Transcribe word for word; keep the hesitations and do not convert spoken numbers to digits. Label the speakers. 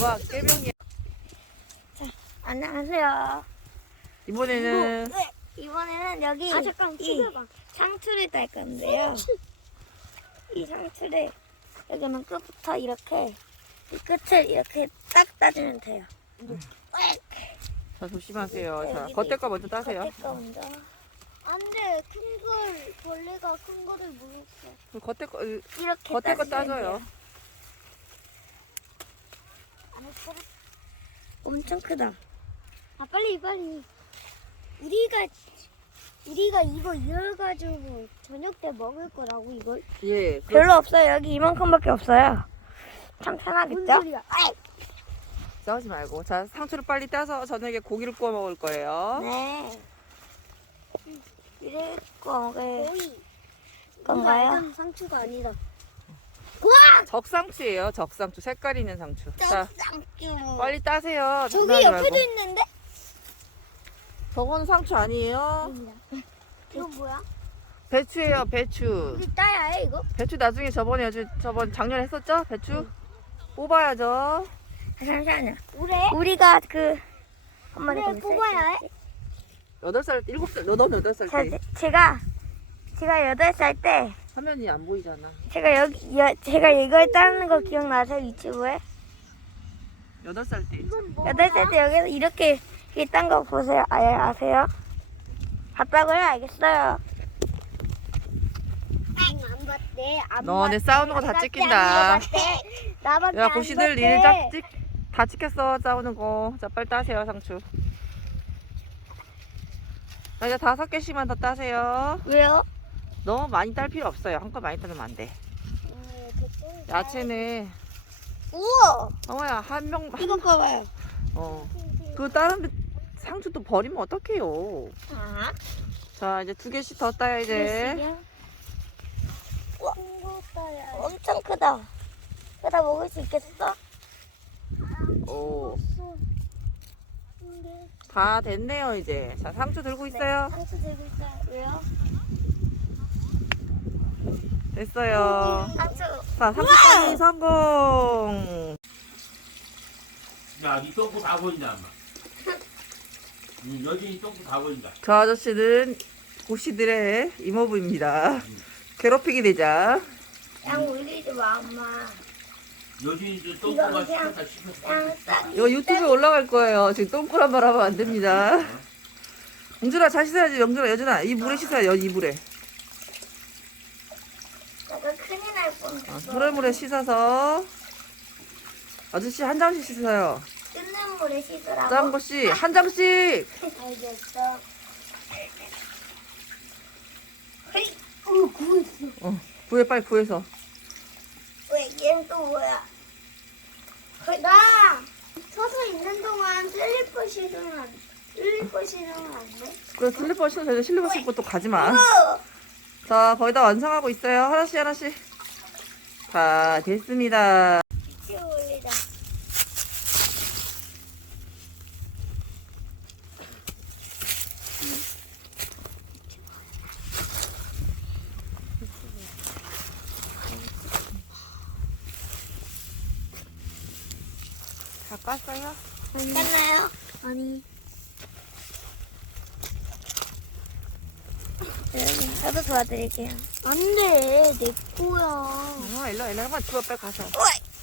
Speaker 1: 대박, 깨병이야.
Speaker 2: 자, 안녕하세요.
Speaker 1: 이번에는
Speaker 2: 네, 이번에는 여기
Speaker 3: 아, 잠깐,
Speaker 2: 이
Speaker 3: 튀겨봐.
Speaker 2: 상추를 딸 건데요. 이 상추를 여기는 끝부터 이렇게 이 끝을 이렇게 딱 따주면 돼요.
Speaker 1: 자, 조심하세요.
Speaker 2: 네,
Speaker 1: 자,
Speaker 2: 여기
Speaker 1: 겉에 거 먼저 따세요.
Speaker 2: 겉에 거 먼저.
Speaker 3: 안 돼. 큰 걸, 벌레가 큰 거를 물었어.
Speaker 1: 그 겉에 거, 으,
Speaker 2: 이렇게
Speaker 1: 겉에 거
Speaker 2: 따주면
Speaker 1: 따줘요.
Speaker 2: 돼요.
Speaker 3: 안 했어?
Speaker 2: 엄청 크다.
Speaker 3: 아, 빨리, 빨리. 우리가, 우리가 이거 이어가지고 저녁 때 먹을 거라고, 이걸.
Speaker 1: 예. 그,
Speaker 2: 별로 없어요. 여기 이만큼밖에 없어요. 참
Speaker 3: 뭔
Speaker 2: 편하겠죠?
Speaker 3: 소리야?
Speaker 1: 싸우지 말고. 자, 상추를 빨리 따서 저녁에 고기를 구워 먹을 거예요.
Speaker 2: 네. 이래 구워 먹을
Speaker 3: 거의.
Speaker 2: 건가요?
Speaker 3: 알던 상추가 아니다.
Speaker 1: 적상추예요. 적상추. 색깔 있는 상추. 자,
Speaker 2: 쌍쭈.
Speaker 1: 빨리 따세요.
Speaker 3: 저기
Speaker 1: 장난하지
Speaker 3: 옆에도
Speaker 1: 말고.
Speaker 3: 있는데?
Speaker 1: 저건 상추 아니에요.
Speaker 3: 이거 뭐야?
Speaker 1: 배추예요. 배추.
Speaker 3: 우리 따야 해, 이거?
Speaker 1: 배추 나중에 저번에 요즘 저번 작년에 했었죠? 배추 뽑아야죠.
Speaker 2: 아, 잠시만요.
Speaker 3: 올해?
Speaker 2: 우리가 그 한마디
Speaker 3: 올해 뽑아야 해?
Speaker 1: 여덟 살, 일곱 살, 너 너는 여덟 살
Speaker 2: 자,
Speaker 1: 때.
Speaker 2: 제- 제가 제가 여덟 살 때
Speaker 1: 화면이 안 보이잖아.
Speaker 2: 제가 여기 여, 제가 이걸 따는 거 기억나세요? 유튜브에?
Speaker 1: 여덟 살 때.
Speaker 3: 이건 뭐?
Speaker 2: 여덟 살 때 여기서 이렇게 이렇게 딴 거 보세요. 아, 아세요? 봤다고요? 알겠어요.
Speaker 3: 안 봤대. 안
Speaker 1: 너네
Speaker 3: 봤대.
Speaker 1: 싸우는 거 다
Speaker 3: 안 봤대,
Speaker 1: 찍힌다.
Speaker 3: 안 봤대. 나밖에
Speaker 1: 야,
Speaker 3: 안
Speaker 1: 고시들
Speaker 3: 봤대.
Speaker 1: 니네 다, 찍, 다 찍혔어. 싸우는 거. 자, 빨리 따세요, 상추. 자, 이제 다섯 개씩만 더 따세요.
Speaker 2: 왜요?
Speaker 1: 너무 많이 딸 필요 없어요. 한껏 많이 따면 안 돼.
Speaker 3: 어, 됐어.
Speaker 1: 야채는,
Speaker 2: 우와!
Speaker 1: 어머야, 한 명, 한,
Speaker 2: 이거 봐봐요.
Speaker 1: 어. 그 다른 상추 또 버리면 어떡해요.
Speaker 2: 아,
Speaker 1: 자, 이제 두 개씩 더 따야 이제.
Speaker 3: 큰거 따야 해.
Speaker 2: 엄청 크다. 이거 다 먹을 수 있겠어?
Speaker 1: 오.
Speaker 3: 없어. 근데
Speaker 1: 다 됐네요, 이제. 자, 상추 들고 있어요.
Speaker 2: 상추 들고 있어요. 왜요?
Speaker 1: 됐어요.
Speaker 2: 상추.
Speaker 1: 자, 상추 따기 성공.
Speaker 4: 야, 니 똥꼬 다 보인다, 엄마. 응, 여진이 똥꼬 다 보인다.
Speaker 1: 저 아저씨는 고시들의 이모부입니다. 괴롭히게 되자.
Speaker 2: 그냥 올리지 마, 엄마.
Speaker 4: 여진이도 똥꼬가
Speaker 2: 이거는 그냥-
Speaker 4: 씹혔다, 씹혔다.
Speaker 2: 그냥 딱.
Speaker 1: 이거 유튜브에 올라갈 거예요. 지금 똥꼬란 말 하면 안 됩니다. 영준아, 잘 씻어야지. 영준아, 여준아. 이 물에 씻어야 이 물에.
Speaker 2: 약간 큰일 날 뻔했어.
Speaker 1: 어, 소래물에 씻어서. 아저씨 한 장씩 씻어요.
Speaker 2: 끓는 물에 씻으라고.
Speaker 1: 짱구 씨, 한 장씩.
Speaker 2: 알겠어. 헤이.
Speaker 3: 어, 구웠어.
Speaker 1: 어, 구해 빨리 구해서.
Speaker 2: 왜 얘는 또 뭐야?
Speaker 3: 나 서서 있는 동안 슬리퍼 신으면 안 슬리퍼 신으면 안 돼?
Speaker 1: 그래 슬리퍼 신어도 되는데 슬리퍼 신고 또 가지 마.
Speaker 2: 어.
Speaker 1: 자, 거의 다 완성하고 있어요. 하나씩 하나씩. 다 됐습니다.
Speaker 2: 치워 올리자.
Speaker 1: 다 깠어요?
Speaker 2: 됐나요?
Speaker 3: 아니.
Speaker 2: 여러분, 저도 도와드릴게요.
Speaker 3: 안 돼. 내 거야.
Speaker 1: 어, 일로 일로 한번 주워 빨리 가서.
Speaker 2: 어이!